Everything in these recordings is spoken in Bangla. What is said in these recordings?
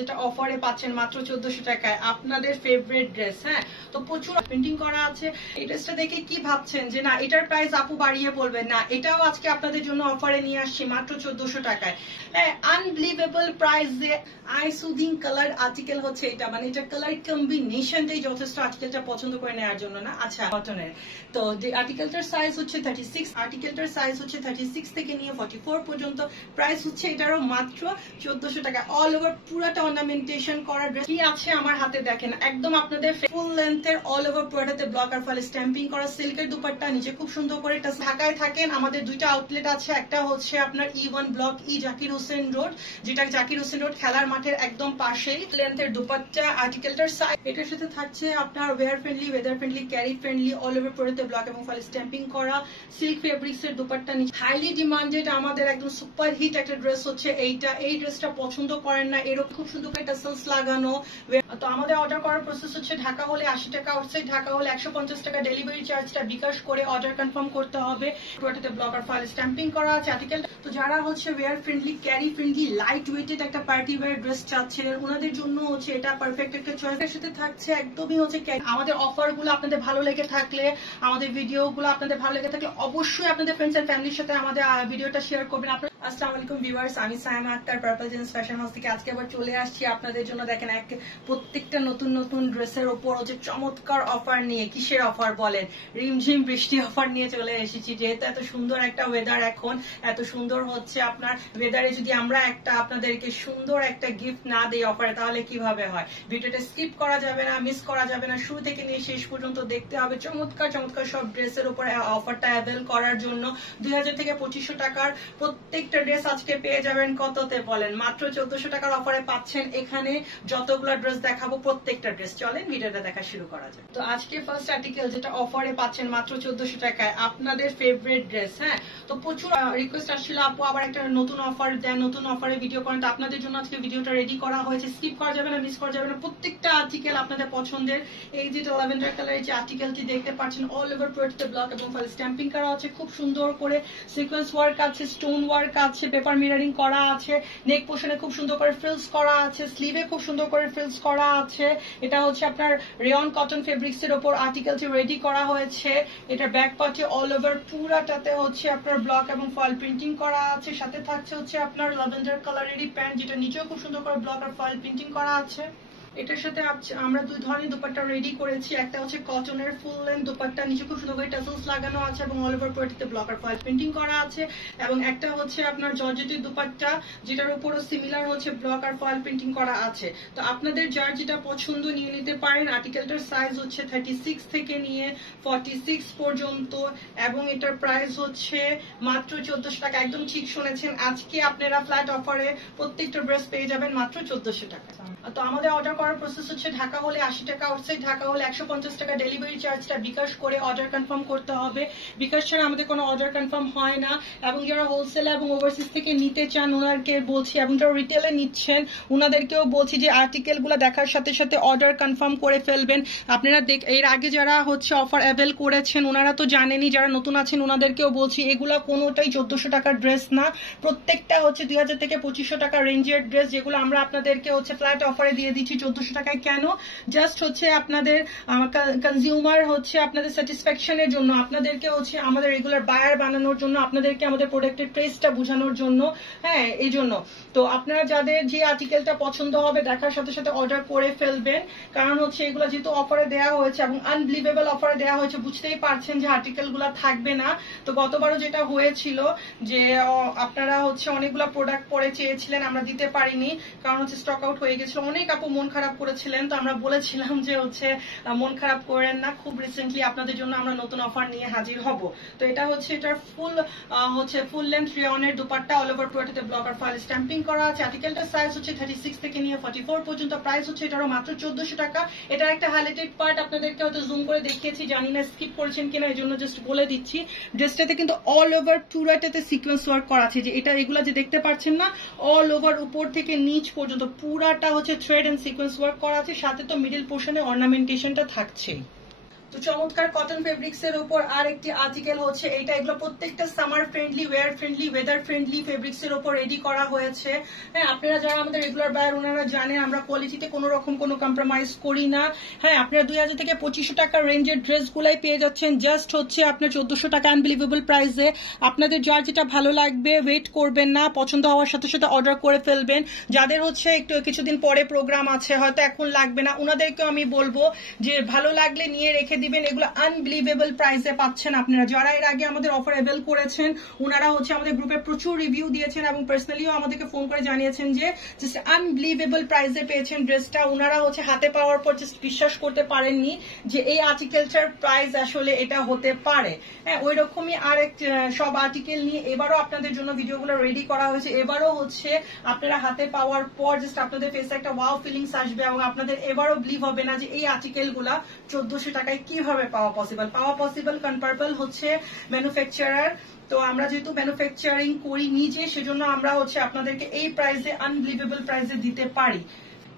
যেটা অফারে পাচ্ছেন মাত্র 1400 টাকায় আপনাদের ফেভারিট ড্রেস। হ্যাঁ, তো প্রচুর প্রিন্টিং করা আছে। এই ড্রেসটা দেখে কি ভাবছেন যে না এটার প্রাইস আপু বাড়িয়ে বলবেন না, এটাও আজকে আপনাদের জন্য অফারে নিয়ে আসছি মাত্র 1400 টাকায়। হ্যাঁ, আনবিলিভেবল প্রাইসে আই সুদিং কালার আর্টিকেল হচ্ছে এটা, মানে এটা কালার কম্বিনেশনটাই যথেষ্ট আর্টিকেলটা পছন্দ করে নেওয়ার জন্য না। আচ্ছা, কটনের তো যে আর্টিকেলটার সাইজ হচ্ছে 36, আর্টিকেলটার সাইজ হচ্ছে 36 থেকে নিয়ে 44 পর্যন্ত। প্রাইস হচ্ছে এটারও মাত্র 1400 টাকা। অল ওভার পুরাটা অর্নামেন্টেশন করা ড্রেস কি আছে আমার হাতে দেখেন, একদম আপনাদের ফুল লেন্থের অল ওভার পুরাটাতে ব্লক আর ফল স্ট্যাম্পিং করা সিল্কের দুপাট্টা, নিচে খুব সুন্দর করে এটা। ঢাকায় থাকেন আমাদের দুইটা আউটলেট আছে, একটা হচ্ছে আপনার E1 block Zakir Hossain road, যেটা জাকির হোসেন রোড খেলার মাঠের একদম পাশেই। লেন্থের দুপাট্টা, আর্টিকেলটার সাইজ এটার সাথে থাকছে আপনার wear friendly, weather friendly, carry friendly, all over পুরাতে ব্লক এবং ফল স্ট্যাম্পিং করা সিল্ক ফেব্রিক্স এর দুপাট্টা। হাইলি ডিমান্ডেড আমাদের একদম সুপার হিট একটা ড্রেস হচ্ছে এইটা। এই ড্রেসটা পছন্দ করেন না এরকম খুব সুন্দর করে টাসেলস লাগানো। তো আমাদের অর্ডার করার প্রসেস হচ্ছে ঢাকা হলে 80 টাকা, আউটসাইড ঢাকা হলে 150 টাকা ডেলিভারি চার্জটা বিকাশ করে অর্ডার কনফার্ম করতে হবে। পুরোটাতে ব্লক আর ফল স্ট্যাম্পিং করা আছে আর্টিকেল। তো যারা হচ্ছে wear friendly, carry friendly, light weighted একটা পার্টি ওয়্যার ড্রেস চাচ্ছে ওনাদের জন্য হচ্ছে এটা পারফেক্ট একটা চয়েস। এর সাথে থাকছে একদমই হচ্ছে আমাদের অফার গুলো আপনাদের ভালো লেগে থাকলে, আমাদের ভিডিও গুলো আপনাদের ভালো লেগে থাকলে অবশ্যই আপনাদের ফ্রেন্ডস এন্ড ফ্যামিলির সাথে আমাদের ভিডিওটা শেয়ার করবেন। আপনার আসসালামু আলাইকুম ভিউয়ার্স, আমি Sayma Akter purple gents fashion house থেকে আজকে আবার চলে আসছি আপনাদের জন্য। দেখেন প্রত্যেকটা নতুন নতুন ড্রেসের উপর হচ্ছে চমৎকার অফার নিয়ে। কিসের অফার বলেন? রিমঝিম বৃষ্টি অফার নিয়ে চলে এসেছি। যেহেতু এত সুন্দর একটা ওয়েদার, এখন এত সুন্দর হচ্ছে আপনার ওয়েদারে যদি আমরা আপনাদেরকে সুন্দর একটা গিফট না দিই অফারে, তাহলে কিভাবে হয়? ভিডিওটা স্কিপ করা যাবে না, মিস করা যাবে না, শুরু থেকে নিয়ে শেষ পর্যন্ত দেখতে হবে। চমৎকার চমৎকার সব ড্রেসের উপর অফারটা অ্যাভেল করার জন্য 2000 থেকে 2500 টাকার প্রত্যেকটা ড্রেস আজকে পেয়ে যাবেন কততে বলেন? মাত্র 1400 টাকার অফারে পাচ্ছেন। এখানে যতগুলো ড্রেস দেখাবো প্রত্যেকটা ড্রেস, চলেন ভিডিওটা দেখা শুরু করা যায়। তো আজকে ফার্স্ট আর্টিকেল যেটা অফারে পাচ্ছেন মাত্র 1400 টাকায় আপনাদের ফেভারিট ড্রেস। হ্যাঁ, তো প্রচুর রিকোয়েস্ট আসছিল আপু আবার একটা নতুন অফার দেন, নতুন অফারে ভিডিও করেন। তো আপনাদের জন্য আজকে ভিডিওটা রেডি করা হয়েছে, স্কিপ করা যাবে না, মিস করা যাবে না। প্রত্যেকটা আর্টিকেল আপনাদের পছন্দের। এই যে ল্যাভেন্ডার কালারের যে আর্টিকেলটি দেখতে পাচ্ছেন অল ওভার প্রোডাক্টে ব্লক এবং ফল স্ট্যাম্পিং করা আছে, খুব সুন্দর করে সিকোয়েন্স ওয়ার্ক আছে, স্টোন ওয়ার্ক আছে, পেপার মিররিং করা আছে, নেক পোর্শনে খুব সুন্দর করে ফ্রিলস করা আছে, স্লিভে খুব সুন্দর করে ফ্রিলস করা আছে। এটা হচ্ছে আপনার রেয়ন কটন ফেব্রিক্স এর উপর আর্টিকেলটি রেডি করা হয়েছে। এটা ব্যাক পার্টে অল ওভার পুরাটাতে হচ্ছে আপনার ব্লক এবং ফয়েল প্রিন্টিং করা আছে। সাথে থাকছে হচ্ছে আপনার ল্যাভেন্ডার কালারেরই প্যান্ট, যেটা নিচেও খুব সুন্দর করে ব্লক আর ফয়েল প্রিন্টিং করা আছে। এটার সাথে আমরা দুই ধরনের দুপাট্টা রেডি করেছি। একটা হচ্ছে কটনের ফুল লেন্থ দুপাট্টা, নিচে খুব সুন্দর করে টাসেলস লাগানো আছে এবং অল ওভার পুরোটাতে ব্লক আর ফয়েল প্রিন্টিং করা আছে। এবং একটা হচ্ছে আপনার জর্জেটের দুপাট্টা, যেটার উপরও সিমিলার হচ্ছে ব্লক আর ফয়েল প্রিন্টিং করা আছে। তো আপনাদের যার যেটা পছন্দ নিয়ে নিতে পারেন। আর্টিকেলটার সাইজ হচ্ছে 36 থেকে নিয়ে 46 পর্যন্ত এবং এটার প্রাইস হচ্ছে মাত্র 1400 টাকা। একদম ঠিক শুনেছেন, আজকে আপনারা ফ্ল্যাট অফারে প্রত্যেকটা ড্রেস পেয়ে যাবেন মাত্র 1400 টাকা। তো আমাদের অর্ডার করার প্রসেস হচ্ছে ঢাকা হলে 80 টাকা, আউটসাইড ঢাকা হলে 150 টাকা ডেলিভারি চার্জটা বিকাশ করে অর্ডার কনফার্ম করতে হবে। বিকাশ ছাড়া আমাদের কোনো অর্ডার কনফার্ম হয় না। এবং যারা হোলসেল এবং ওভারসিজ থেকে নিতে চান ওনাদেরকে বলছি, এবং যারা রিটেলে নিচ্ছেন ওনাদেরকেও বলছি যে আর্টিকেল গুলো দেখার সাথে সাথে অর্ডার কনফার্ম করে ফেলবেন। আপনারা এর আগে যারা হচ্ছে অফার অ্যাভেল করেছেন ওনারা তো জানেনই, যারা নতুন আছেন ওনাদেরকেও বলছি এগুলা কোনোটাই 1400 টাকার ড্রেস না। প্রত্যেকটা হচ্ছে 2000 থেকে 2500 টাকা রেঞ্জের ড্রেস, যেগুলো আমরা আপনাদেরকে হচ্ছে ফ্ল্যাট অফারে দিয়ে দিচ্ছি 1400 টাকায়। কেন? জাস্ট হচ্ছে আপনাদের কনজিউমার হচ্ছে আপনাদের স্যাটিসফ্যাকশনের জন্য, আপনাদেরকে হচ্ছে আমাদের রেগুলার বায়ার বানানোর জন্য, আপনাদেরকে আমাদের প্রোডাক্টের প্রাইসটা বোঝানোর জন্য। হ্যাঁ, এই জন্য তো আপনারা যাদের যে আর্টিকেলটা পছন্দ হবে দেখার সাথে সাথে অর্ডার করে ফেলবেন। কারণ হচ্ছে এগুলো যেহেতু অফারে দেওয়া হয়েছে এবং আনবিলিভেবল অফারে দেওয়া হয়েছে, বুঝতেই পারছেন যে আর্টিকেল গুলা থাকবে না। তো গতবারও যেটা হয়েছিল যে আপনারা হচ্ছে অনেকগুলো প্রোডাক্ট পরে চেয়েছিলেন, আমরা দিতে পারিনি কারণ হচ্ছে স্টক আউট হয়ে গেছিল। অনেক আপু মন খারাপ করেছিলেন, তো আমরা বলেছিলাম যে হচ্ছে মন খারাপ করেন না, খুব রিসেন্টলি আপনাদের জন্য আমরা নতুন অফার নিয়ে হাজির হব। তো এটা হচ্ছে এটার ফুল লেন্থ রেয়নের দুপাট্টা, অল ওভার পুরোটাতে ব্লক আর ফয়েল স্ট্যাম্পিং করা আছে। আর্টিকেলটার সাইজ হচ্ছে 36 থেকে নিয়ে 44 পর্যন্ত। প্রাইস হচ্ছে এটারও মাত্র 1400 টাকা। এটার একটা হাইলাইটেড পার্ট আপনাদেরকে হয়তো জুম করে দেখিয়েছি, জানি না স্কিপ করেছেন কিনা, এই জন্য জাস্ট বলে দিচ্ছি। ড্রেসটাতে কিন্তু অল ওভার পুরাটাতে সিকোয়েন্স ওয়ার্ক করা আছে। যে এগুলা যে দেখতে পাচ্ছেন না, অল ওভার উপর থেকে নিচ পর্যন্ত পুরাটা হচ্ছে থ্রেড এন্ড সিকোয়েন্স ওয়ার্ক করা আছে। সাথে তো মিডল পোর্শনে অর্নামেন্টেশনটা থাকছেই। তো চমৎকার কটন ফেব্রিক্স এর উপর আর একটি আর্টিকেল হচ্ছে এটা, এগুলো প্রত্যেকটা summer friendly, wear friendly, weather friendly fabrics এর উপর রেডি করা হয়েছে। হ্যাঁ, আপনারা যারা আমাদের রেগুলার বায়ার ওনারা জানেন আমরা কোয়ালিটিতে কোনো রকম কোনো কম্প্রোমাইজ করি না। হ্যাঁ, আপনারা 2000 থেকে 2500 টাকা রেঞ্জের ড্রেস গুলাই পেয়ে যাচ্ছেন জাস্ট হচ্ছে আপনার 1400 টাকা আনবিলিভেবল প্রাইসে। আপনাদের যার যেটা ভালো লাগবে ওয়েট করবেন না, পছন্দ হওয়ার সাথে সাথে অর্ডার করে ফেলবেন। যাদের হচ্ছে একটু কিছুদিন পরে প্রোগ্রাম আছে হয়তো এখন লাগবে না, ওনাদেরকেও আমি বলবো যে ভালো লাগলে নিয়ে রেখে দিবেন। এগুলো আনবিলিভেবল প্রাইসে পাচ্ছেন আপনারা। যারা এর আগে আমাদের অফার অ্যাভেল করেছেন ওনারা হচ্ছে আমাদের গ্রুপে প্রচুর রিভিউ দিয়েছেন এবং পার্সোনালিও আমাদেরকে ফোন করে জানিয়েছেন যে জাস্ট আনবিলিভেবল প্রাইসে পেয়েছেন ড্রেসটা। ওনারা হচ্ছে হাতে পাওয়ার পর জাস্ট বিশ্বাস করতে পারেননি যে এই আর্টিকেলটার প্রাইস আসলে এটা হতে পারে। হ্যাঁ, ওই রকমই আরেক সব আর্টিকেল নিয়ে এবারও আপনাদের জন্য ভিডিওগুলো রেডি করা হয়েছে। এবারও হচ্ছে আপনারা হাতে পাওয়ার পর জাস্ট আপনাদের ফেসে একটা ওয়াও ফিলিংস আসবে এবং আপনাদের এবারও বিলিভ হবে না যে এই আর্টিকেলগুলা 1400 টাকায় কিভাবে পাওয়া পসিবল। কনপার্পল হচ্ছে ম্যানুফ্যাকচারার, তো আমরা যেহেতু ম্যানুফ্যাকচারিং করি নিজে সেজন্য আমরা হচ্ছে আপনাদেরকে এই প্রাইসে আনবিলিভেবল প্রাইসে দিতে পারি।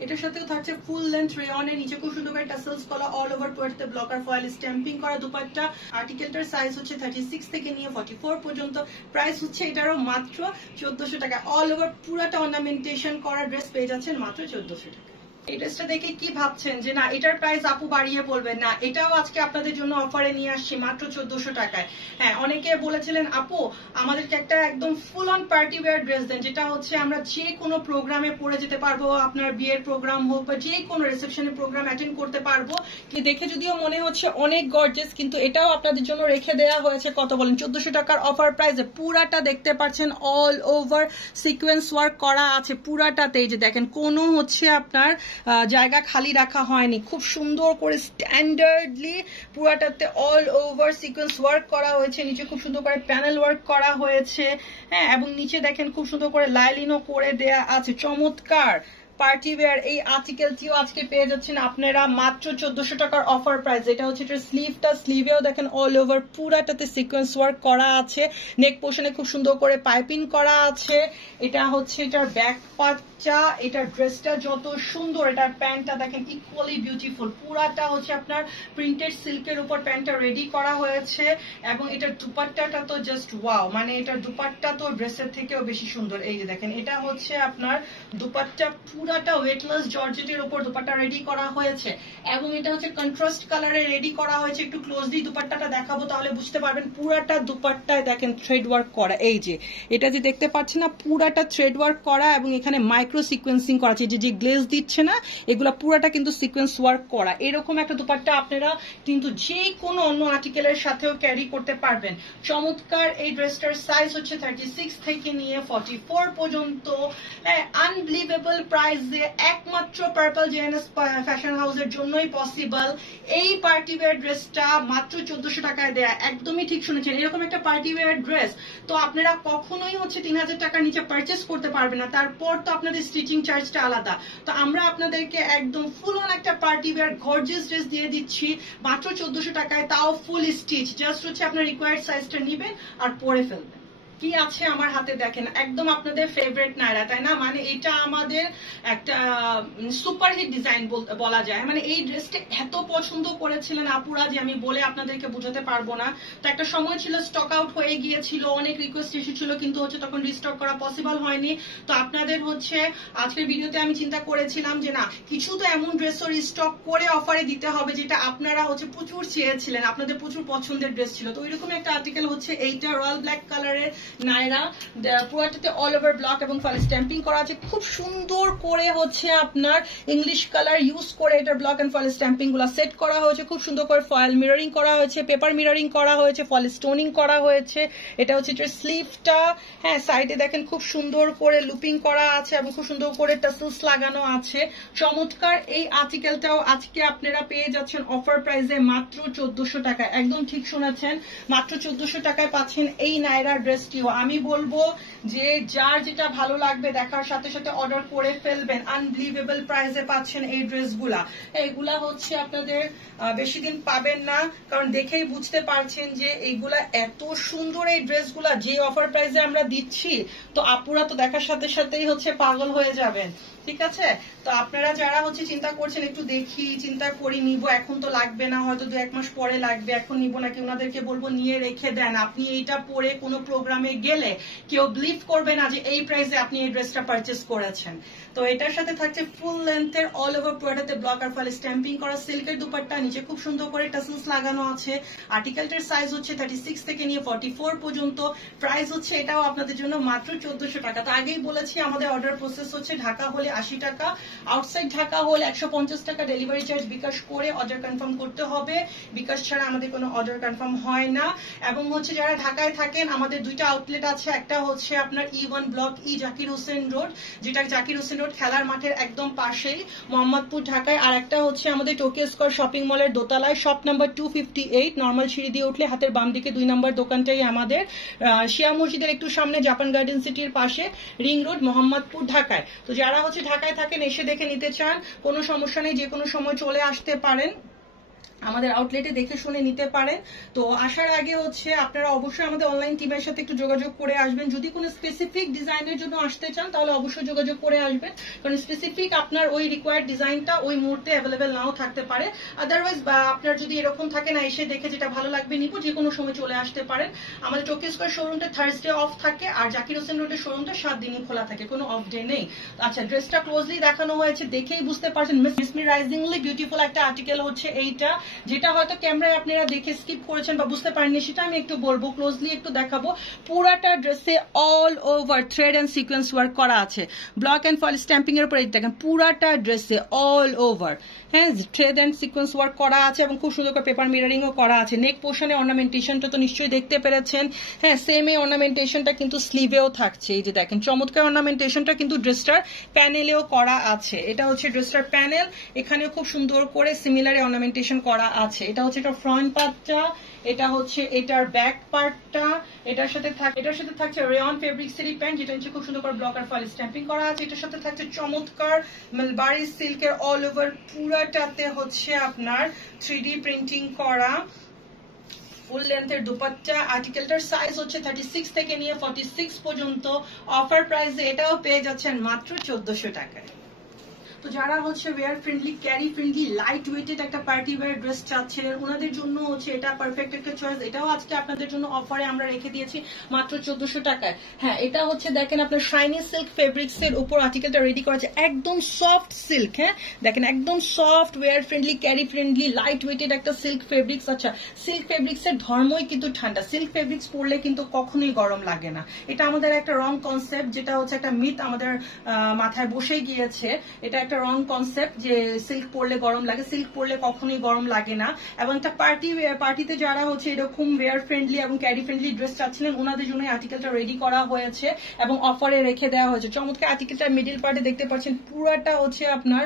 এটার সাথেও থাকছে ফুল লেন্থ রেয়নের নিচে খুব সুন্দর করে টাসেলস করা, all over towards blocker foil stamping করা দুপাট্টা। আর্টিকেলটার সাইজ হচ্ছে 36 থেকে নিয়ে 44 পর্যন্ত। প্রাইস হচ্ছে এটারও মাত্র 1400 টাকা। অল ওভার পুরাটা অর্নামেন্টেশন করা ড্রেস পেয়ে যাচ্ছেন মাত্র 1400 টাকা। এই ড্রেসটা দেখে কি ভাবছেন যে না এটার প্রাইস আপু বাড়িয়ে বলবেন, না এটাও আজকে আপনাদের জন্য অফারে নিয়ে আসছি মাত্র 1400 টাকায়। হ্যাঁ, অনেকে বলেছিলেন আপু আমাদেরকে একটা একদম full on party wear dress দেন যেটা হচ্ছে আমরা যে কোনো প্রোগ্রামে পরে যেতে পারবো, আপনার বিয়ের প্রোগ্রাম হোক বা যে কোনো রিসেপশনের প্রোগ্রাম অ্যাটেন্ড করতে পারবো। কি দেখে যদিও মনে হচ্ছে অনেক গর্জিয়াস কিন্তু এটাও আপনাদের জন্য রেখে দেওয়া হয়েছে কত বলেন 1400 টাকার অফার প্রাইসে। পুরাটা দেখতে পাচ্ছেন অল ওভার সিকোয়েন্স ওয়ার্ক করা আছে পুরাটাতেই, যে দেখেন কোনো হচ্ছে আপনার জায়গা খালি রাখা হয়নি, খুব সুন্দর করে স্ট্যান্ডার্ডলি পুরাটাতে অল ওভার সিকোয়েন্স ওয়ার্ক করা হয়েছে। নিচে খুব সুন্দর করে প্যানেল ওয়ার্ক করা হয়েছে। হ্যাঁ, এবং নিচে দেখেন খুব সুন্দর করে লাইলিনও করে দেয়া আছে। চমৎকার পার্টি ওয়্যার এই আর্টিকেলটিও আজকে পেয়ে যাচ্ছেন আপনারা মাত্র 1400 টাকার অফার প্রাইস। এটা হচ্ছে এটার স্লিভটা, স্লিভেও দেখেন অল ওভার পুরাটাতে সিকোয়েন্স ওয়ার্ক করা আছে। নেক পোর্শনে খুব সুন্দর করে পাইপিং করা আছে। এটা হচ্ছে এটার ব্যাক পার্টটা, এটার ড্রেসটা যত সুন্দর, এটার প্যান্টটা দেখেন ইকুয়ালি বিউটিফুল। পুরাটা হচ্ছে আপনার প্রিন্টেড সিল্কের উপর প্যান্টটা রেডি করা হয়েছে এবং এটার দুপাট্টাটা তো জাস্ট ওয়াও, মানে এটার দুপাট্টা তো ড্রেসের থেকেও বেশি সুন্দর। এই যে দেখেন এটা হচ্ছে আপনার দুপাট্টা, পুরাটা ওয়েটলেস জর্জেটের উপর দুপাট্টা রেডি করা হয়েছে এবং এটা হচ্ছে কন্ট্রাস্ট কালারে রেডি করা হয়েছে। একটু ক্লোজলি দুপাট্টাটা দেখাবো তাহলে বুঝতে পারবেন। পুরাটা দুপাট্টায় দেখেন থ্রেড ওয়ার্ক করা, এই যে এটা যে দেখতে পাচ্ছেন না পুরাটা থ্রেড ওয়ার্ক করা এবং এখানে মাইক্রো সিকোয়েন্সিং করা আছে। যে গ্লেজ দিচ্ছে না এগুলা পুরাটা কিন্তু সিকোয়েন্স ওয়ার্ক করা। এরকম একটা দুপাট্টা আপনারা কিন্তু যে কোনো অন্য আর্টিকেলের সাথেও ক্যারি করতে পারবেন। চমৎকার এই ড্রেসটার সাইজ হচ্ছে 36 থেকে নিয়ে 44 পর্যন্ত। আনবিলিভেবল প্রাইস যে একমাত্র পার্পল জেএনএস ফ্যাশন হাউসের জন্যই পসিবল। এই পার্টি ওয়্যার ড্রেসটা মাত্র 1400 টাকায় দেয়া, একদমই ঠিক শুনেছেন। এরকম একটা পার্টি ওয়্যার ড্রেস তো আপনারা কখনোই হচ্ছে 3000 টাকার নিচে পারচেস করতে পারবেন না, তারপর তো আপনাদের স্টিচিং চার্জটা আলাদা। তো আমরা আপনাদেরকে একদম ফুল অন একটা পার্টি ওয়্যার গর্জিয়াস ড্রেস দিয়ে দিচ্ছি মাত্র 1400 টাকায়, তাও ফুল স্টিচ। জাস্ট হচ্ছে আপনার রিকোয়ার্ড সাইজটা নেবেন আর পরে ফেলবেন। কি আছে আমার হাতে দেখেন, একদম আপনাদের ফেভারিট নায়রা, তাই না? মানে এটা আমাদের একটা সুপারহিট ডিজাইন বলা যায়। মানে এই ড্রেসটা এত পছন্দ করেছিলেন আপুরা যে আমি বলে আপনাদেরকে বোঝাতে পারবো না। তো একটা সময় ছিল স্টক আউট হয়ে গিয়েছিল, অনেক রিকোয়েস্ট এসেছিল কিন্তু হচ্ছে তখন রিস্টক করা পসিবল হয়নি। তো আপনাদের হচ্ছে আজকের ভিডিওতে আমি চিন্তা করেছিলাম যে না কিছু তো এমন ড্রেসও রিস্টক করে অফারে দিতে হবে যেটা আপনারা হচ্ছে প্রচুর চেয়েছিলেন, আপনাদের প্রচুর পছন্দের ড্রেস ছিল। তো ওইরকম একটা আর্টিকেল হচ্ছে এইটা, রয়্যাল ব্ল্যাক কালারের নায়রা, পুরোটাতে অল ওভার ব্লক এবং ফয়েল স্ট্যাম্পিং করা আছে। খুব সুন্দর করে হচ্ছে আপনার ইংলিশ কালার ইউজ করে এটার ব্লক এন্ড ফয়েল স্ট্যাম্পিং গুলো সেট করা হয়েছে। খুব সুন্দর করে ফয়েল মিররিং করা হয়েছে, পেপার মিররিং করা হয়েছে, ফয়েল স্টোনিং করা হয়েছে। এটা হচ্ছে এটার স্লিভটা। হ্যাঁ, সাইডে দেখেন খুব সুন্দর করে লুপিং করা আছে এবং খুব সুন্দর করে টাসেলস লাগানো আছে। চমৎকার এই আর্টিকেলটাও আজকে আপনারা পেয়ে যাচ্ছেন অফার প্রাইসে মাত্র 1400 টাকায়। একদম ঠিক শুনেছেন, মাত্র 1400 টাকায় পাচ্ছেন এই নায়রা ড্রেসটিও। আমি বলবো যে যার যেটা ভালো লাগবে দেখার সাথে সাথে অর্ডার করে ফেলবেন। আনবিলিভেবল প্রাইসে পাচ্ছেন এই ড্রেসগুলা। এইগুলা হচ্ছে আপনাদের বেশি দিন পাবেন না, কারণ দেখেই বুঝতে পারছেন যে এইগুলা এত সুন্দর এই ড্রেসগুলা যে অফার প্রাইসে আমরা দিচ্ছি, তো আপুরা তো দেখার সাথে সাথেই হচ্ছে পাগল হয়ে যাবেন। ঠিক আছে, তো আপনারা যারা হচ্ছে চিন্তা করছেন একটু দেখি চিন্তা করি নিব, এখন তো লাগবে না, হয়তো 2-1 মাস পরে লাগবে, এখন নিব নাকি, ওনাদেরকে বলবো নিয়ে রেখে দেন। আপনি এইটা পরে কোনো প্রোগ্রামে গেলে কেউ বিলিভ করবে না যে এই প্রাইসে আপনি এই ড্রেসটা পারচেস করেছেন। তো এটার সাথে থাকছে ফুল লেন্থের অল ওভার পুরোটাতে ব্লক আর ফল স্ট্যাম্পিং করা সিল্কের দুপাট্টা, নিচে খুব সুন্দর করে টাসেলস লাগানো আছে। আর্টিকেলটার সাইজ হচ্ছে 36 থেকে নিয়ে 44 পর্যন্ত। প্রাইস হচ্ছে এটাও আপনাদের জন্য মাত্র 1400 টাকা। তো আগেই বলেছি আমাদের অর্ডার প্রসেস হচ্ছে ঢাকা হলে 80 টাকা, আউটসাইড ঢাকা হলে 150 টাকা ডেলিভারি চার্জ বিকাশ করে অর্ডার কনফার্ম করতে হবে। বিকাশ ছাড়া আমাদের কোনো অর্ডার কনফার্ম হয় না। এবং হচ্ছে যারা ঢাকায় থাকেন, আমাদের দুইটা আউটলেট আছে, একটা হচ্ছে আপনার E1 block E Zakir Hossain road, যেটা জাকির হোসেন রোড খেলার মাঠের একদম পাশেই মোহাম্মদপুর ঢাকায়, আর একটা হচ্ছে আমাদের টোকিও স্কয়ার শপিং মলের দোতলায় শপ নাম্বার 258, নর্মাল সিঁড়ি দিয়ে উঠলে হাতের বাম দিকে 2 নম্বর দোকানটাই আমাদের, শিয়া মসজিদের একটু সামনে, জাপান গার্ডেন সিটির পাশে, রিং রোড, মোহাম্মদপুর ঢাকায়। তো যারা হচ্ছে ঢাকায় থাকেন এসে দেখে নিতে চান, কোনো সমস্যা নেই, যে কোনো সময় চলে আসতে পারেন, আমাদের আউটলেটে দেখে শুনে নিতে পারেন। তো আসার আগে হচ্ছে আপনারা অবশ্যই আমাদের অনলাইন টিমের সাথে একটু যোগাযোগ করে আসবেন। যদি কোনো স্পেসিফিক ডিজাইনের জন্য আসতে চান তাহলে অবশ্যই যোগাযোগ করে আসবেন, কারণ স্পেসিফিক আপনার ওই রিকোয়ার্ড ডিজাইনটা ওই মুহূর্তে অ্যাভেলেবেল নাও থাকতে পারে। আদারওয়াইজ বা আপনার যদি এরকম থাকে না, এসে দেখে যেটা ভালো লাগবে নিব, যে কোনো সময় চলে আসতে পারেন। আমাদের টোকিও স্কয়ার শোরুমটা থার্সডে অফ থাকে, আর জাকির হোসেন রোডের শোরুমটা 7 দিনই খোলা থাকে, কোনো অফ ডে নেই। আচ্ছা, ড্রেসটা ক্লোজলি দেখানো হয়েছে, দেখেই বুঝতে পারছেন মেসমেরাইজিংলি বিউটিফুল একটা আর্টিকেল হচ্ছে এইটা, যেটা হয়তো ক্যামেরায় আপনারা দেখে স্কিপ করেছেন বা বুঝতে পারেননি, সেটা আমি একটু বলবো, ক্লোজলি একটু দেখাবো। পুরাটা ড্রেসে all over thread and sequence work করা আছে, ব্লক এন্ড ফল স্ট্যাম্পিং এর উপরে দেখেন পুরাটা ড্রেসে অল ওভার, হ্যাঁ, থ্রেড এন্ড সিকোয়েন্স ওয়ার্ক করা আছে এবং খুব সুন্দর করে পেপার মিররিং ও করা আছে। নেক পোর্শনে অর্নামেন্টেশনটা তো নিশ্চয়ই দেখতে পেরেছেন, হ্যাঁ, সেম এই অর্নামেন্টেশনটা কিন্তু স্লিভেও থাকছে। এই যে দেখেন চমৎকার অর্নামেন্টেশনটা কিন্তু ড্রেসটার প্যানেলেও করা আছে। এটা হচ্ছে ড্রেসটার প্যানেল, এখানেও খুব সুন্দর করে সিমিলার অর্নামেন্টেশন করা আছে। এটা হচ্ছে এটা ফ্রন্ট পার্টটা, এটা হচ্ছে এটার ব্যাক পার্টটা, এটার সাথে থাকছে রেয়ন ফেব্রিক্সেরই প্যান্ট, যেটা হচ্ছে খুব সুন্দর করে ব্লক আর ফল স্ট্যাম্পিং করা আছে। এটার সাথে থাকছে চমৎকার মালবারি সিল্কের অল ওভার পুরাটাতে হচ্ছে আপনার 3D প্রিন্টিং করা ফুল লেন্থের দুপাট্টা। আর্টিকেলটার সাইজ হচ্ছে 36 থেকে নিয়ে 46 পর্যন্ত। অফার প্রাইসে এটাও পেয়ে যাচ্ছেন মাত্র 1400 টাকায়। তো যারা হচ্ছে wear friendly, carry friendly, light weighted একটা পার্টি ওয়্যার ড্রেস চাচ্ছেন, ওনাদের জন্য হচ্ছে এটা পারফেক্ট একটা চয়েস। এটাও আজকে আপনাদের জন্য অফারে আমরা রেখে দিয়েছি মাত্র 1400 টাকায়। হ্যাঁ, এটা হচ্ছে দেখেন আপনার শাইনি সিল্ক ফেব্রিক্স এর উপর আর্টিকেলটা রেডি করা আছে, একদম সফট সিল্ক, হ্যাঁ দেখেন একদম soft, wear friendly, carry friendly, light weighted একটা সিল্ক ফেব্রিক্স। আচ্ছা, সিল্ক ফেব্রিক্স এর ধর্মই কিন্তু ঠান্ডা, সিল্ক ফেব্রিক্স পরলে কিন্তু কখনোই গরম লাগে না। এটা আমাদের একটা রং কনসেপ্ট, যেটা হচ্ছে একটা মিথ আমাদের মাথায় বসে গিয়েছে। এটা একটা রং কনসেপ্ট যে সিল্ক পরলে গরম লাগে, সিল্ক পরলে কখনোই গরম লাগে না। এবং একটা পার্টিতে যারা হচ্ছে এরকম ওয়্যার ফ্রেন্ডলি এবং ক্যারি ফ্রেন্ডলি ড্রেস চাচ্ছিলেন, ওনাদের জন্য আর্টিকেলটা রেডি করা হয়েছে এবং অফারে রেখে দেওয়া হয়েছে। চমৎকার আর্টিকেলটা মিডিল পার্টে দেখতে পাচ্ছেন পুরাটা হচ্ছে আপনার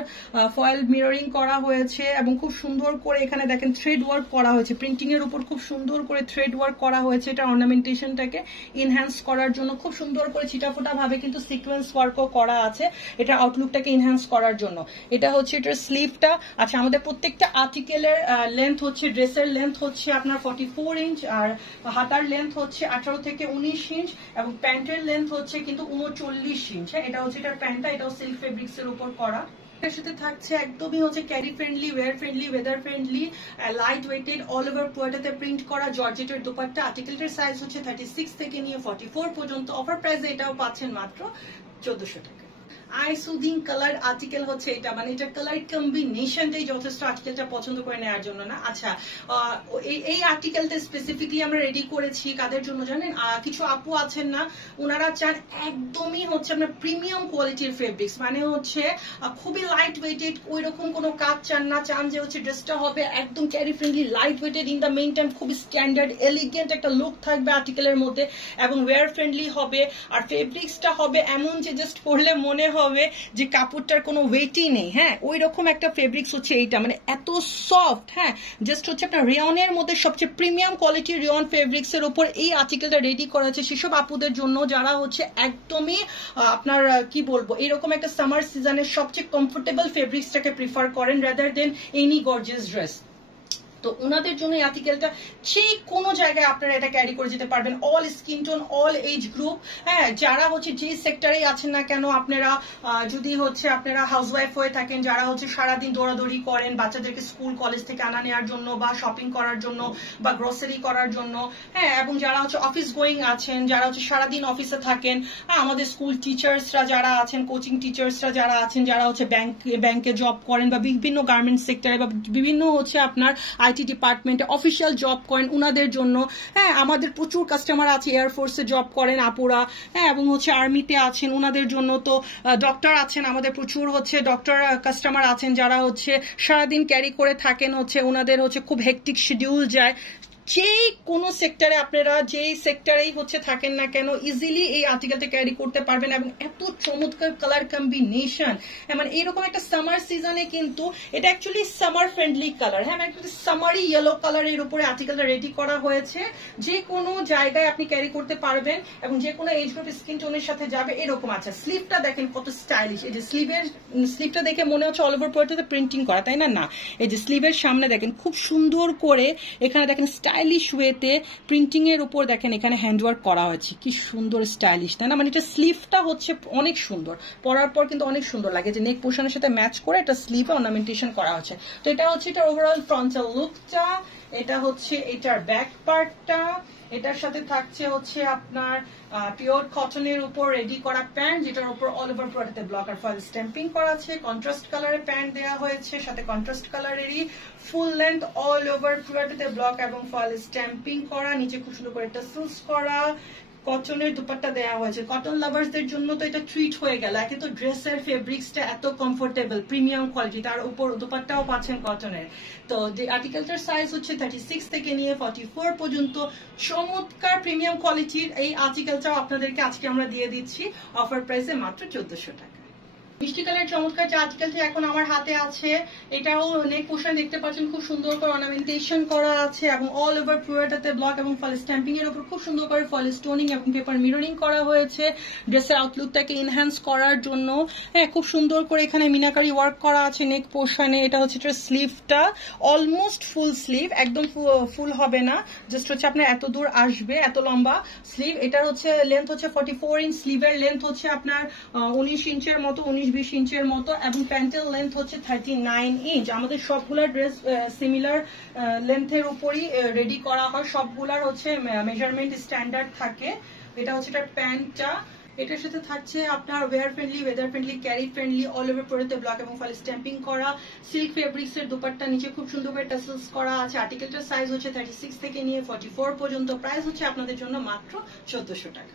ফয়েল মিররিং করা হয়েছে এবং খুব সুন্দর করে এখানে দেখেন থ্রেড ওয়ার্ক করা হয়েছে, প্রিন্টিং এর উপর খুব সুন্দর করে থ্রেড ওয়ার্ক করা হয়েছে। এটা অর্নামেন্টেশনটাকে ইনহ্যান্স করার জন্য খুব সুন্দর করে ছিটাফোটা ভাবে কিন্তু সিকোয়েন্স ওয়ার্কও করা আছে, এটা আউটলুকটাকে ইনহ্যান্স করার জন্য। এটা হচ্ছে এটার স্লিভটা। আচ্ছা, আমাদের প্রত্যেকটা আর্টিকেলের লেন্থ হচ্ছে, ড্রেসের লেন্থ হচ্ছে আপনার 44 ইঞ্চ, আর হাতার লেন্থ হচ্ছে 18 থেকে 19 ইঞ্চ এবং প্যান্টের লেন্থ হচ্ছে কিন্তু 39 ইঞ্চ। এটা হচ্ছে এটার প্যান্টটা, এটাও সিল্ক ফেব্রিক্স এর উপর করা। এর সাথে থাকছে একদমই হচ্ছে carry friendly, wear friendly, weather friendly, light weighted all over পুরোটাতে প্রিন্ট করা জর্জেটের দোপাট্টা। আর্টিকেলটার সাইজ হচ্ছে 36 থেকে নিয়ে 44 পর্যন্ত। অফার প্রাইসে এটাও পাচ্ছেন মাত্র 1400 টাকা। আই সুদিং কালার আর্টিকেল হচ্ছে এটা, মানে এটা কালার কম্বিনেশনটাই যথেষ্ট আর্টিকেলটা পছন্দ করে নেওয়ার জন্য না। আচ্ছা, এই আর্টিকেলটা স্পেসিফিকলি আমরা রেডি করেছি কাদের জন্য জানেন? কিছু আপু আছেন না, ওনারা চান একদমই হচ্ছে আপনার প্রিমিয়াম কোয়ালিটির ফেব্রিক্স, মানে হচ্ছে খুবই লাইট ওয়েটেড, ওই রকম কোনো কাজ চান না, চান যে হচ্ছে ড্রেসটা হবে একদম carry friendly, light weighted, in the main time খুবই স্ট্যান্ডার্ড এলিগেন্ট একটা লুক থাকবে আর্টিকেলের মধ্যে এবং ওয়্যার ফ্রেন্ডলি হবে। আর ফেব্রিক্সটা হবে এমন যে জাস্ট পরলে মনে হয় হবে যে কাপড়টার কোনো ওয়েটই নেই। হ্যাঁ, ওই রকম একটা ফেব্রিক্স হচ্ছে এইটা, মানে এত সফট। হ্যাঁ, জাস্ট হচ্ছে আপনার রেয়নের মধ্যে সবচেয়ে প্রিমিয়াম কোয়ালিটির রেয়ন ফেব্রিক্স এর উপর এই আর্টিকেলটা রেডি করা হয়েছে সেসব আপুদের জন্য যারা হচ্ছে একদমই আপনার কি বলবো এরকম একটা সামার সিজনের সবচেয়ে কমফোর্টেবল ফেব্রিক্সটাকে প্রিফার করেন rather than any gorgeous dress. তো ওনাদের জন্য এই আর্টিকেলটা যে কোনো জায়গায় আপনারা এটা ক্যারি করে যেতে পারবেন, all skin tone, all age group. হ্যাঁ, যারা হচ্ছে যে সেক্টরেই আছেন না কেন, আপনারা যদি হচ্ছে আপনারা হাউসওয়াইফ হয়ে থাকেন, যারা হচ্ছে সারাদিন দৌড়াদৌড়ি করেন বাচ্চাদেরকে স্কুল কলেজ থেকে আনা নেওয়ার জন্য বা শপিং করার জন্য বা গ্রোসারি করার জন্য, হ্যাঁ, এবং যারা হচ্ছে অফিস গোয়িং আছেন, যারা হচ্ছে সারাদিন অফিসে থাকেন, হ্যাঁ, আমাদের স্কুল টিচার্সরা যারা আছেন, কোচিং টিচার্সরা যারা আছেন, যারা হচ্ছে ব্যাংকে জব করেন বা বিভিন্ন গার্মেন্টস সেক্টরে বা বিভিন্ন হচ্ছে আপনার আইটি ডিপার্টমেন্টে অফিসিয়াল জব করেন, উনাদের জন্য। হ্যাঁ, আমাদের প্রচুর কাস্টমার আছে এয়ারফোর্সে জব করেন আপুরা, হ্যাঁ, এবং হচ্ছে আর্মিতে আছেন, উনাদের জন্য। তো ডক্টর আছেন, আমাদের প্রচুর হচ্ছে ডক্টর কাস্টমার আছেন যারা হচ্ছে সারাদিন ক্যারি করে থাকেন, হচ্ছে উনাদের হচ্ছে খুব হেক্টিক শিডিউল যায়। যেই কোনো সেক্টরে আপনারা যেই সেক্টরেই হচ্ছে থাকেন না কেন ইজিলি এই আর্টিকেলটা ক্যারি করতে পারবেন, এবং এত চমৎকার কালার কম্বিনেশন। মানে এইরকম একটা সামার সিজনে কিন্তু এটা অ্যাকচুয়ালি সামার ফ্রেন্ডলি কালার। হ্যাঁ, একটা সামারি ইয়েলো কালারের উপরে আর্টিকেলটা রেডি করা হয়েছে, যে কোনো জায়গায় আপনি ক্যারি করতে পারবেন এবং যে কোনো এজ গ্রুপ স্কিন টোনের সাথে যাবে এরকম। আচ্ছা, স্লিভটা দেখেন কত স্টাইলিশ। এই যে স্লিভটা দেখে মনে হচ্ছে অল ওভার পুরোটাতে প্রিন্টিং করা, তাই না? না, এই যে স্লিভের সামনে দেখেন খুব সুন্দর করে এখানে দেখেন স্টাইলিশ ওয়েতে প্রিন্টিং এর উপর দেখেন এখানে হ্যান্ডওয়ার্ক করা হয়েছে, কি সুন্দর স্টাইলিশ, তাই না? মানে এটা স্লিভটা হচ্ছে অনেক সুন্দর, পরার পর কিন্তু অনেক সুন্দর লাগে, যে নেক পোর্শনের সাথে ম্যাচ করে এটা স্লিভে অর্নামেন্টেশন করা হচ্ছে। তো এটা হচ্ছে এটা ওভারঅল ফ্রন্টাল লুকটা, এটা হচ্ছে এটার ব্যাক পার্টটা, এটার সাথে থাকছে হচ্ছে আপনার পিওর কটনের উপর রেডি করা প্যান্ট, যেটার উপর অল ওভার প্রোডাক্টে ব্লকার ফয়েল স্ট্যাম্পিং করা আছে, কন্ট্রাস্ট কালারের প্যান্ট দেওয়া হয়েছে, সাথে কন্ট্রাস্ট কালারেরই ফুল লেন্থ অল ওভার প্রোডাক্টে ব্লক এবং ফয়েল স্ট্যাম্পিং করা, নিচে খুব সুন্দর করে টাসেলস করা, কটনের দুপাট্টা দেওয়া হয়েছে। কটন লাভার্সদের জন্য তো এটা ট্রিট হয়ে গেল, একে তো ড্রেসের ফেব্রিক্সটা এত কমফোর্টেবল প্রিমিয়াম কোয়ালিটি, তার উপর দুপাট্টাও পাচ্ছেন কটনের। তো যে আর্টিকেলটার সাইজ হচ্ছে 36 থেকে নিয়ে 44 পর্যন্ত। চমৎকার প্রিমিয়াম কোয়ালিটির এই আর্টিকেলটাও আপনাদেরকে আজকে আমরা দিয়ে দিচ্ছি অফার প্রাইসে মাত্র 1400 টাকা। মিষ্টি কালার চমৎকার যে আর্টিকেলটি এখন আমার হাতে আছে, এটাও নেক পোর্শন দেখতে পাচ্ছেন খুব সুন্দর করে অর্নামেন্টেশন করা আছে এবং অল ওভার পুরোটাতে ব্লক এবং ফয়েল স্ট্যাম্পিং এর উপর খুব সুন্দর করে ফয়েল স্টোনিং এবং পেপার মিররিং করা হয়েছে ড্রেসের আউটলুকটাকে এনহ্যান্স করার জন্য। হ্যাঁ, খুব সুন্দর করে এখানে মিনাকারি ওয়ার্ক করা আছে নেক পোর্শনে। এটা হচ্ছে স্লিভটা অলমোস্ট ফুল স্লিভ, একদম ফুল হবে না, জাস্ট হচ্ছে আপনার এত দূর আসবে, এত লম্বা স্লিভ। এটার হচ্ছে লেন্থ হচ্ছে 44 ইঞ্চ, স্লিভের লেন্থ হচ্ছে আপনার 19 ইঞ্চের মতো, 19-20 ইঞ্চের মতো, এবং প্যান্টের লেন্থ হচ্ছে 39 ইঞ্চ। আমাদের সবগুলা ড্রেস সিমিলার লেন্থের উপরই রেডি করা হয়, সবগুলার হচ্ছে মেজারমেন্ট স্ট্যান্ডার্ড থাকে। এটা হচ্ছে এটার প্যান্টটা, এটার সাথে থাকছে আপনার wear friendly, weather friendly, carry friendly, all over প্রোডাক্টে ব্লক এবং ফয়েল স্ট্যাম্পিং করা সিল্ক ফেব্রিক্স এর দুপাট্টা, নিচে খুব সুন্দর করে টাসেলস করা আছে। আর্টিকেলটার সাইজ হচ্ছে 36 থেকে নিয়ে 44 পর্যন্ত। প্রাইস হচ্ছে আপনাদের জন্য মাত্র 1400 টাকা।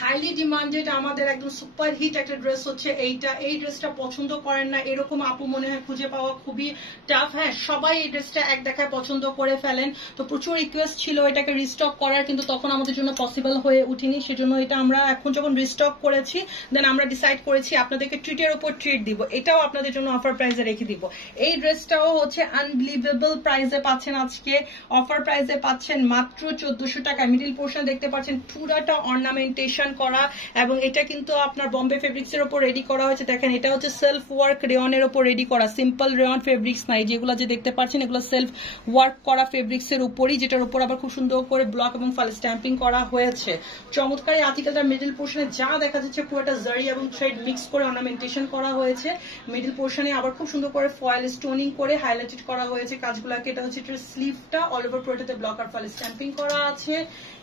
হাইলি ডিমান্ডেড আমাদের একদম সুপার হিট একটা ড্রেস হচ্ছে এইটা। এই ড্রেসটা পছন্দ করেন না এরকম আপু মনে হয় খুঁজে পাওয়া খুবই টাফ। হ্যাঁ, সবাই এই ড্রেসটা এক দেখায় পছন্দ করে ফেলেন। তো প্রচুর রিকোয়েস্ট ছিল এটাকে রিস্টক করার, কিন্তু তখন আমাদের জন্য পসিবল হয়ে উঠেনি। সেজন্য এটা আমরা এখন যখন রিস্টক করেছি দেন আমরা ডিসাইড করেছি আপনাদেরকে ট্রিটের উপর ট্রিট দিব, এটাও আপনাদের জন্য অফার প্রাইসে রেখে দিব। এই ড্রেসটাও হচ্ছে আনবিলিভেবল প্রাইসে পাচ্ছেন, আজকে অফার প্রাইসে পাচ্ছেন মাত্র 1400 টাকা। মিডিল পোর্শন দেখতে পাচ্ছেন পুরাটা অর্নামেন্টেশন করা, এবং এটা কিন্তু আপনার বম্বে ফেব্রিক্স এর উপর রেডি করা হয়েছে। দেখেন এটা হচ্ছে সেলফ ওয়ার্ক রেয়নের উপর রেডি করা, সিম্পল রেয়ন ফেব্রিক্স নাই, যেগুলো যে দেখতে পাচ্ছেন এগুলো সেলফ ওয়ার্ক করা ফেব্রিক্স এর উপরই, যেটার উপর আবার খুব সুন্দর করে ব্লক এবং ফয়েল স্ট্যাম্পিং করা হয়েছে। চমৎকার এই আর্টিকেলটা মিডল পোর্শনে যা দেখা যাচ্ছে পুরোটা জারি এবং থ্রেড মিক্স করে অর্নামেন্টেশন করা হয়েছে। মিডল পোর্শনে আবার খুব সুন্দর করে ফয়েল স্টোনিং করে হাইলাইটেড করা হয়েছে কাজগুলোকে। এটা হচ্ছে এটার স্লিভটা, অল ওভার পুরোটাতে ব্লক আর ফয়েল স্ট্যাম্পিং করা আছে।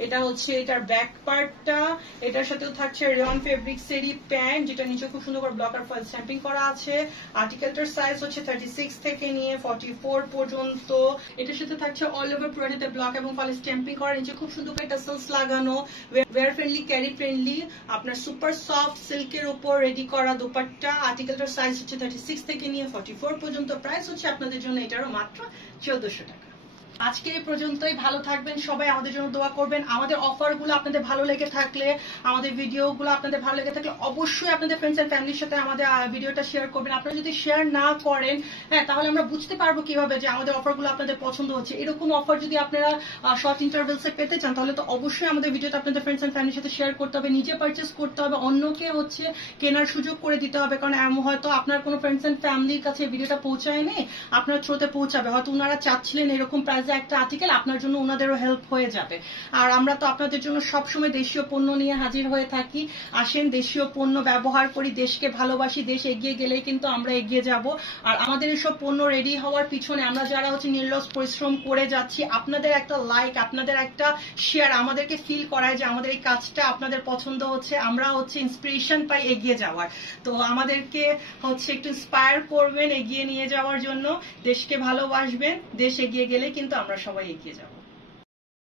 এটা হচ্ছে এটার ব্যাক পার্টটা, এটার সাথেও থাকছে রেয়ন ফেব্রিক্স এরই প্যান্ট, যেটা নিচে খুব সুন্দর করে ব্লক আর ফয়েল স্ট্যাম্পিং করা আছে। আর্টিকেলটার সাইজ হচ্ছে 36 থেকে নিয়ে 44 পর্যন্ত। এটার সাথে থাকছে অল ওভার পুরোটাতে ব্লক এবং ফয়েল স্ট্যাম্পিং করা, নিচে খুব সুন্দর করে টাসেলস লাগানো, ওয়্যার ফ্রেন্ডলি, ক্যারি ফ্রেন্ডলি, আপনার সুপার সফট সিল্কের উপর রেডি করা দুপাট্টা। আর্টিকেলটার সাইজ হচ্ছে 36 থেকে নিয়ে 44 পর্যন্ত। প্রাইস হচ্ছে আপনাদের জন্য এটারও মাত্র 1400 টাকা। আজকে এই পর্যন্তই। ভালো থাকবেন সবাই, আমাদের জন্য দোয়া করবেন। আমাদের অফারগুলো আপনাদের ভালো লেগে থাকলে, আমাদের ভিডিওগুলো আপনাদের ভালো লেগে থাকলে অবশ্যই আপনাদের ফ্রেন্ডস এন্ড ফ্যামিলির সাথে আমাদের ভিডিওটা শেয়ার করবেন। আপনারা যদি শেয়ার না করেন, হ্যাঁ, তাহলে আমরা বুঝতে পারবো কিভাবে যে আমাদের অফারগুলো আপনাদের পছন্দ হচ্ছে। এরকম অফার যদি আপনারা শর্ট ইন্টারভেলসে পেতে চান, তাহলে তো অবশ্যই আমাদের ভিডিওটা আপনাদের ফ্রেন্ডস এন্ড ফ্যামিলির সাথে শেয়ার করতে হবে, নিজে পারচেস করতে হবে, অন্যকে হচ্ছে কেনার সুযোগ করে দিতে হবে। কারণ হয়তো আপনার কোনো ফ্রেন্ডস এন্ড ফ্যামিলির কাছে ভিডিওটা পৌঁছায়নি, আপনার থ্রুতে পৌঁছাবে। হয়তো ওনারা চাচ্ছিলেন এরকম প্রাইসে একটা আর্টিকেল, আপনার জন্য ওনাদেরও হেল্প হয়ে যাবে। আর আমরা তো আপনাদের জন্য সবসময় দেশীয় পণ্য নিয়ে হাজির হয়ে থাকি। আসেন, দেশীয় পণ্য ব্যবহার করি, দেশকে ভালোবাসি। দেশ এগিয়ে গেলেই কিন্তু আমরা এগিয়ে যাব। আর আমাদের এসব পণ্য রেডি হওয়ার পিছনে আমরা যারা হচ্ছে নির্লস পরিশ্রম করে যাচ্ছি, আপনাদের একটা লাইক, আপনাদের একটা শেয়ার আমাদেরকে ফিল করায় যে আমাদের এই কাজটা আপনাদের পছন্দ হচ্ছে। আমরা হচ্ছে ইন্সপিরেশন পাই এগিয়ে যাওয়ার। তো আমাদেরকে হচ্ছে একটু ইন্সপায়ার করবেন এগিয়ে নিয়ে যাওয়ার জন্য। দেশকে ভালোবাসবেন, দেশ এগিয়ে গেলে কিন্তু আমরা সবাই এগিয়ে যাব।